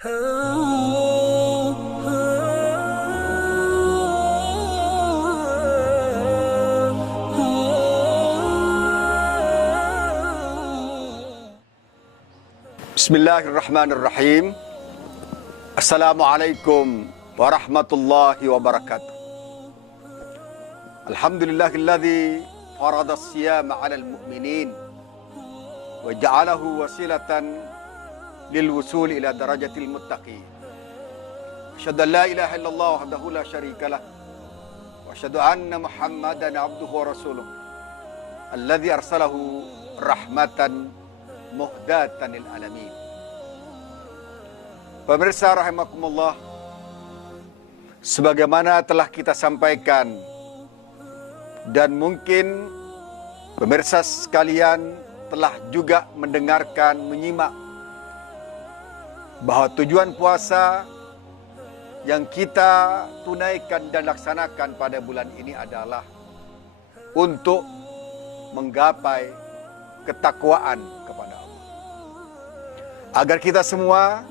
Bismillahirrahmanirrahim. Assalamualaikum warahmatullahi wabarakatuh. Alhamdulillahilladzi farada as-siyama 'alal mu'minin wa ja'alahu wasilatan lil wusul ila darajatil muttaqin. Asyhadu an la ilaha illallah wahdahu la syarikalah wa asyhadu anna Muhammadan 'abduhu wa rasuluh alladzi arsalahu rahmatan muhdatan lil alamin. Pemirsa rahimakumullah, sebagaimana telah kita sampaikan dan mungkin pemirsa sekalian telah juga mendengarkan, menyimak bahwa tujuan puasa yang kita tunaikan dan laksanakan pada bulan ini adalah untuk menggapai ketakwaan kepada Allah, agar kita semua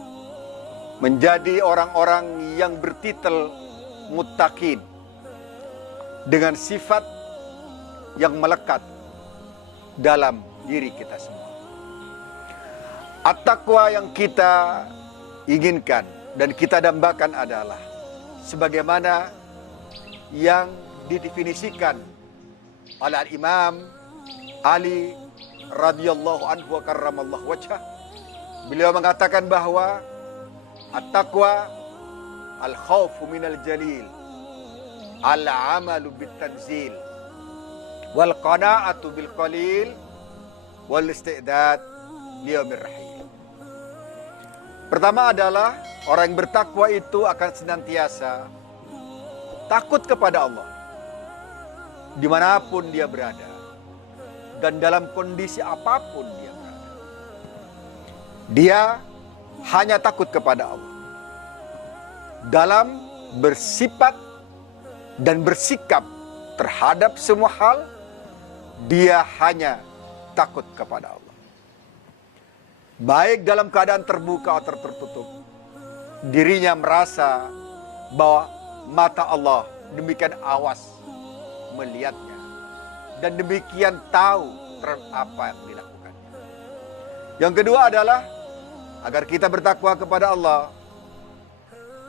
menjadi orang-orang yang bertitel muttaqin dengan sifat yang melekat dalam diri kita semua. At-taqwa yang kita inginkan dan kita dambakan adalah sebagaimana yang didefinisikan oleh Imam Ali radhiyallahu anhu wa karramallahu wajhah. Beliau mengatakan bahwa at-taqwa al-khawfu minal jalil, al-amalu bit-tanzil, wal qana'atu bil qalil, wal isti'dad liyaumir rahil. Pertama adalah orang yang bertakwa itu akan senantiasa takut kepada Allah dimanapun dia berada dan dalam kondisi apapun dia berada. Dia hanya takut kepada Allah dalam bersifat dan bersikap terhadap semua hal. Dia hanya takut kepada Allah, baik dalam keadaan terbuka atau tertutup. Dirinya merasa bahwa mata Allah demikian awas melihatnya dan demikian tahu terhadap apa yang dilakukannya. Yang kedua adalah agar kita bertakwa kepada Allah,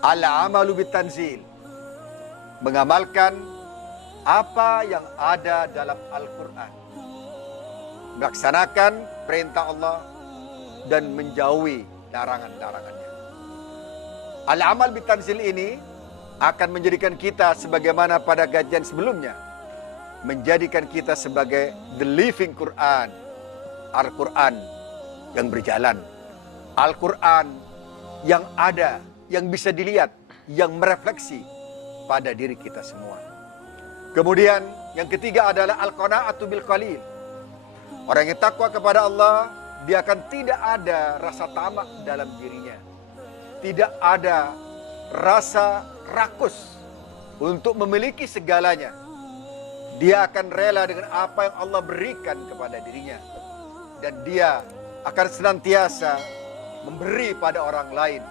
al-amalu bit-tanzil, mengamalkan apa yang ada dalam Al-Quran, melaksanakan perintah Allah dan menjauhi larangan-larangannya. Al-amal bit-tanzil ini akan menjadikan kita sebagaimana pada kajian sebelumnya, menjadikan kita sebagai the living Quran, Al-Quran yang berjalan, Al-Quran yang ada, yang bisa dilihat, yang merefleksi pada diri kita semua. Kemudian yang ketiga adalah al-qana'atu bil qalil. Orang yang takwa kepada Allah, dia akan tidak ada rasa tamak dalam dirinya, tidak ada rasa rakus untuk memiliki segalanya. Dia akan rela dengan apa yang Allah berikan kepada dirinya, dan dia akan senantiasa memberi pada orang lain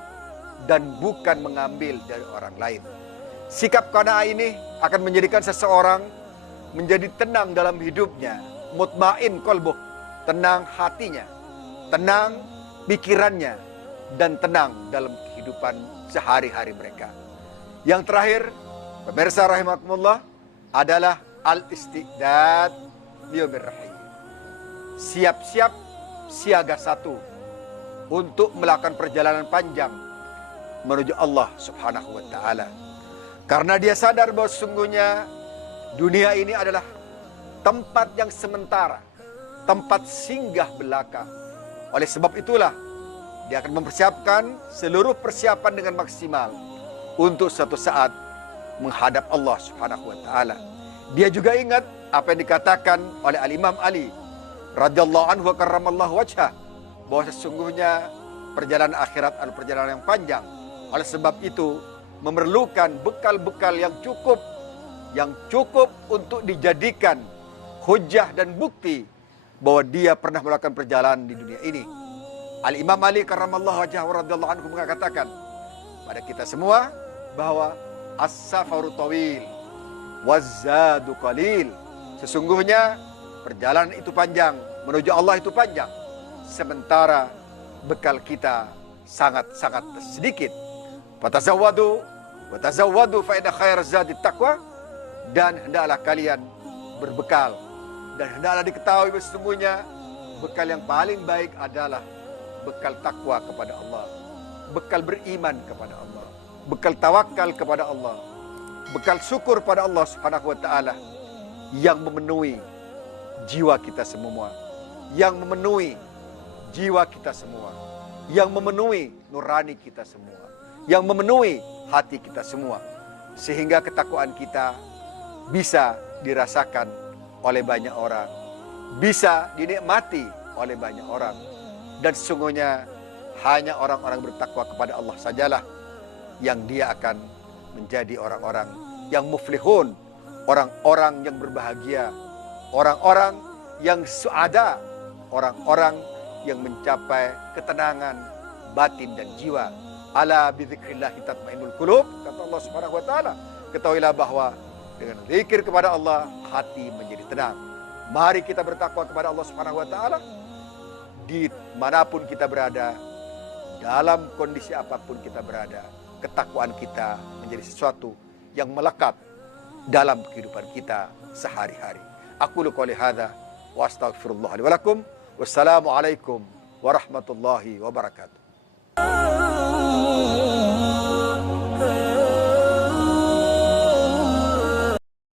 dan bukan mengambil dari orang lain. Sikap qanaah ini akan menjadikan seseorang menjadi tenang dalam hidupnya, mutmain qalbuh, tenang hatinya, tenang pikirannya, dan tenang dalam kehidupan sehari-hari mereka. Yang terakhir, pemirsa rahimakumullah, adalah al-isti'dad liyaumir rahil. Siap-siap siaga satu untuk melakukan perjalanan panjang menuju Allah Subhanahu wa ta'ala. Karena dia sadar bahwa sesungguhnya dunia ini adalah tempat yang sementara, tempat singgah belaka. Oleh sebab itulah dia akan mempersiapkan seluruh persiapan dengan maksimal untuk suatu saat menghadap Allah Subhanahu wa ta'ala. Dia juga ingat apa yang dikatakan oleh Al-Imam Ali radhiyallahu anhu wa karramallahu wajhah, bahwa sesungguhnya perjalanan akhirat adalah perjalanan yang panjang. Oleh sebab itu memerlukan bekal-bekal yang cukup untuk dijadikan hujah dan bukti bahwa dia pernah melakukan perjalanan di dunia ini. Al-Imam Ali karramallahu wajhahu radhiyallahu anhu mengatakan pada kita semua bahwa as-safaru tawil waz-zadu qalil. Sesungguhnya perjalanan itu panjang, menuju Allah itu panjang, sementara bekal kita sangat-sangat sedikit. Fatazawwadu wa tazawwadu fa inna khairaz zadi taqwa. Dan hendaklah kalian berbekal, dan hendaklah diketahui sesungguhnya bekal yang paling baik adalah bekal takwa kepada Allah, bekal beriman kepada Allah, bekal tawakal kepada Allah, bekal syukur pada Allah Subhanahu wa taala yang memenuhi jiwa kita semua, yang memenuhi jiwa kita semua, yang memenuhi nurani kita semua, yang memenuhi hati kita semua, sehingga ketakwaan kita bisa dirasakan oleh banyak orang, bisa dinikmati oleh banyak orang. Dan sesungguhnya hanya orang-orang bertakwa kepada Allah sajalah yang dia akan menjadi orang-orang yang muflihun, orang-orang yang berbahagia, orang-orang yang suada, orang-orang yang mencapai ketenangan batin dan jiwa. Ala bidzikrillahi tatmainnul qulub, kata Allah Subhanahu wa taala. Ketahuilah bahwa dengan zikir kepada Allah, hati menjadi tenang. Mari kita bertakwa kepada Allah Subhanahu wa taala di manapun kita berada, dalam kondisi apapun kita berada. Ketakwaan kita menjadi sesuatu yang melekat dalam kehidupan kita sehari-hari. Aqulu qouli hadza wa astaghfirullah li wa lakum. Wassalamualaikum warahmatullahi wabarakatuh.